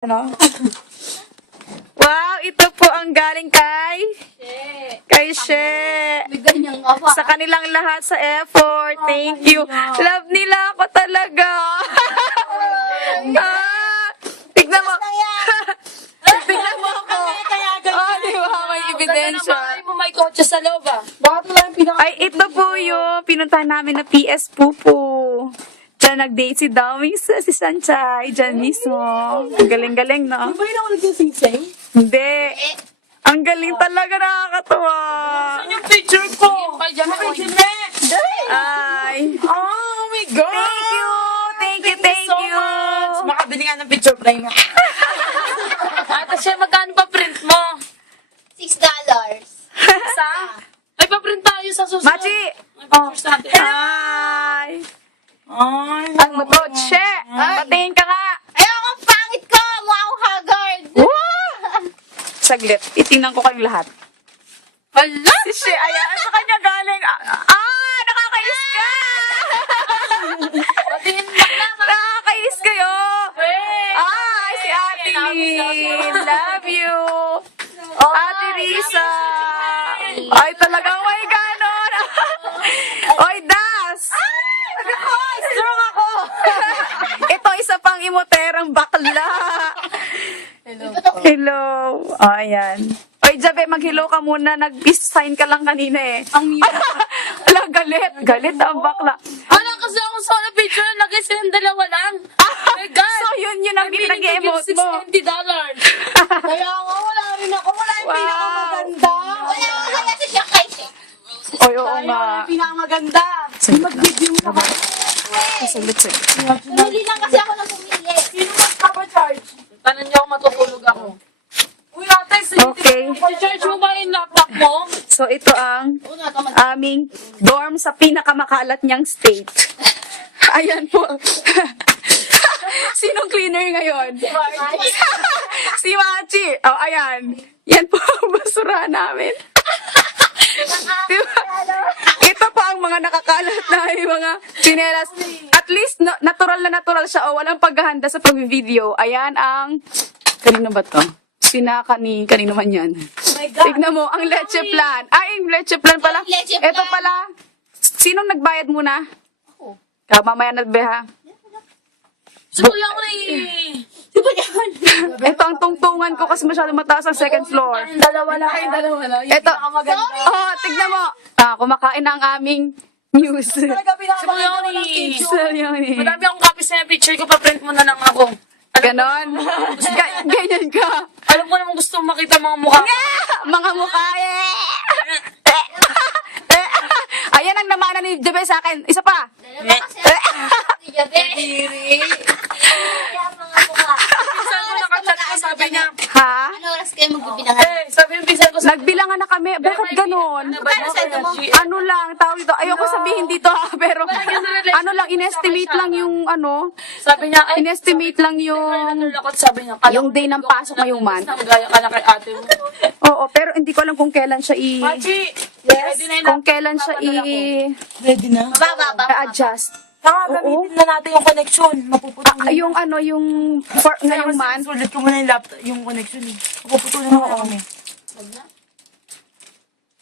Ano? Wow, ito po ang galing kay She. Ganyan ka pa. Sa kanilang lahat sa effort. Thank you. Love nila ako talaga. Tignan mo. Tignan mo ako. Di ba? May ebidensya. May kotse sa loob ah. Ay, ito po yung pinuntahan namin na PS Pupu. Diyan nag-date si Dawing si Sanchay. Diyan mismo. Ang galing-galing, no? Di ba yun ako nag-sing-sing? Hindi. Ang galing talaga, nakakatawa. Saan yung picture ko? Ay. Oh my God! Thank you. Thank you, thank so you. much. Makabili nga ng picture frame. Ate siya, magkano pa print mo? $6. Isa? Ay, pa-print tayo sa susunod. Machi. Oh. Natin. Ay. Ay, Ang matod, She. Patingin ka nga. Ayoko, pangit ko! Mukha akong haggard! Saglit. Itingnan ko kayong lahat. Hala! Si She, ayan. Sa kanya galing. Nakakainis ka. Patingin lang naman. Nakakainis kayo. Wait. Ay, si Ate Lynn. Love you. Ate Risa. Ay, talagang may ganon. Oy, Das. Strong ako. Ito, isa pang imoterang bakla. Hello. Oh, ayan. Oy, Jabe, mag-hello ka muna. Nag-peace sign ka lang kanina eh. Ang mira. Wala, galit. Galit ang bakla. Wala kasi akong solo picture na lagay silang dalawa lang. Oh my God! So, yun ang pinag-emote mo. $60. kaya nga wala rin ako. Wala yung Wow. pinakamaganda. Wala ko kaya siya kay Chef. Oy, oo Wala nga. yung pinakamaganda. Mag-video mo ka. Saglit. Pumili lang kasi ako ng pumili. Sino magpapacharge? Tanan niyo ako matutulog ako. Uy, ate, Okay. I-charge mo ba yung laptop mo? So, ito ang aming dorm sa pinakamakalat niyang state. Ayan po. Sinong cleaner ngayon? Si Machi. Oh, ayan. Yan po ang basura namin. Diba? Ito pa ang mga nakakalat na yung mga chinelas. At least, natural na natural siya. O, walang paghahanda sa pag-video. Ayan ang... Kanino ba to? Kanino man yan. Tignan mo, ang leche plan. Ay, yung leche plan pala. Leche plan. Ito pala. Sinong nagbayad muna? Ako. Mamaya na, Beha. Si Kuya ko eh. Ito ang tungtungan ko kasi masyado mataas ang second floor. Dalawa lang. Ay, dalawa lang. Ito. Oh, tignan mo. Kumakain na ang aming news. Talaga Si Kuya ko pinakamaganda ng eh. picture. So, yun eh. Madami akong copies na picture ko, pa-print mo na lang ako. Ganon. Ganyan ka. Alam ko namang gusto makita mga mukha. Mga mukha eh. Ayan ang namana ni Jebe sa akin. Isa pa. Dalawa kasi ako si Jabe. Kaya mga mukha. Pinsan ko nakachat ko, sabi niya, Ha? Ano oras kayo magbibilangan? sabi yung pinsan ko sa Nagbilangan na kami. Bakit ganon? Ano lang, tawag dito. Ayoko sabihin dito ha, pero ano lang, inestimate lang yung ano, Sabi niya, ay, inestimate lang yung nalulakot, sabi niya, yung day ng pasok ngayong month. Gaya ka na kay ate mo. Oo, pero hindi ko alam kung kailan siya Machi! Ready na yun. kung kailan siya Ready na? adjust. Saka gamitin na natin yung connection. Mapuputol na. Yung ano, yung for ngayong month. Sulit ko muna yung laptop, yung connection eh. Mapuputol na ako kami.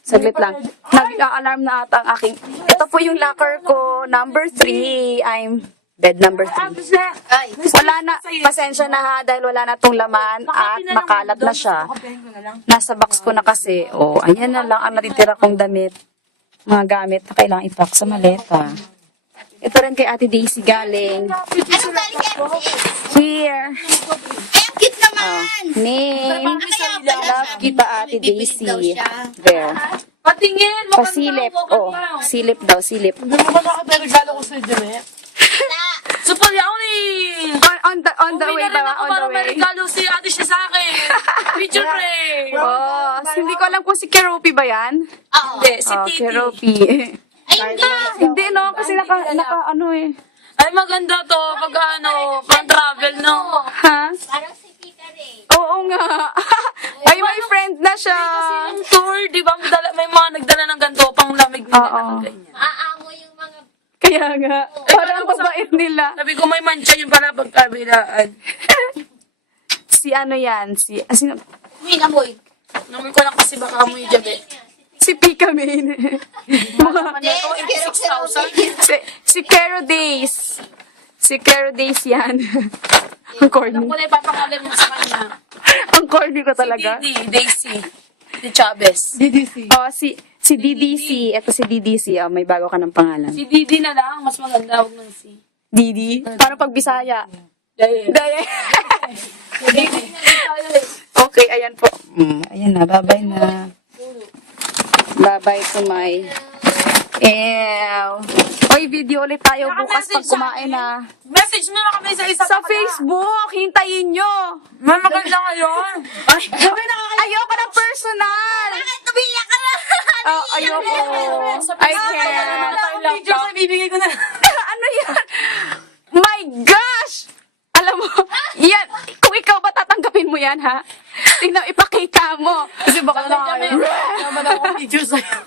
Saglit lang. Nag-alarm na ata ang aking. Ito po yung locker ko, number 3. I'm bed number 3. Ay. Wala na, pasensya na ha, dahil wala na tong laman at makalat na siya. Kapain ko na lang. Nasa box ko na kasi. Oh, ayan na lang ang natitira kong damit. Mga gamit na kailangan ipak sa maleta. Ito rin kay Ate Daisy galing. Anong galing kay MC? Here. Ay, ang cute naman! Name. Kaya pala Love sabi kita, mo, Ate bibili daw Daisy. siya. There. Patingin! Pasilip. Oh, silip daw, silip. Hindi mo ba nakapirigalo ko sa Jimmy? Wala. Supal yaw ni! On the way ba? On the way. Regalo si ate siya sa akin. Picture frame. Oh, hindi ko alam kung si Keropi ba yan? Oo. Hindi, si Oh, Titi. Keropi. Ay, hindi. Hindi no, kasi naka ano eh. Ay, maganda to. Pag ano, pang travel, no? Ha? Parang si Peter eh. Oo nga. Ay, may friend na siya. Kasi yung tour, di ba? May mga nagdala ng ganito, pang lamig nila Oo. na ganyan. Maaamo yung mga... Kaya nga. Parang babait nila. Sabi ko, may mancha yun pala pagkabilaan. Si ano yan? Sino? Uy, namoy. Namoy ko lang kasi baka amoy jabe. Si Pika Main. Hindi, pero 6,000. si Caro Days. Si Caro Days yan. Ang corny. Alam ko na ipapangalan mo sa kanya. Ang corny ko talaga. Si Didi, Daisy. Si Chavez. DDC. Oh, si DDC. Ito si DDC. Oh, may bago ka ng pangalan. Si Didi na lang, mas maganda. Huwag ng si. Didi? Para pag Bisaya. Dahil. Dali. Didi na tayo eh. Okay, ayan po. Ayan na, babay na. Bye-bye to my... Ew. Oy, video ulit tayo bukas pag kumain na. Message mo na kami sa isa Sa Facebook, hintayin nyo. May maganda ngayon. Ay, ayoko na personal. Tumiyak ka na! Oh, ayoko. I can't. Picture sa bibigay ko na. Ano yan? My gosh! Alam mo, yan, kung ikaw ba tatanggapin mo yan, ha? Tingnan, ipakita mo. Kasi baka na kayo. Naman ako picture sa'yo.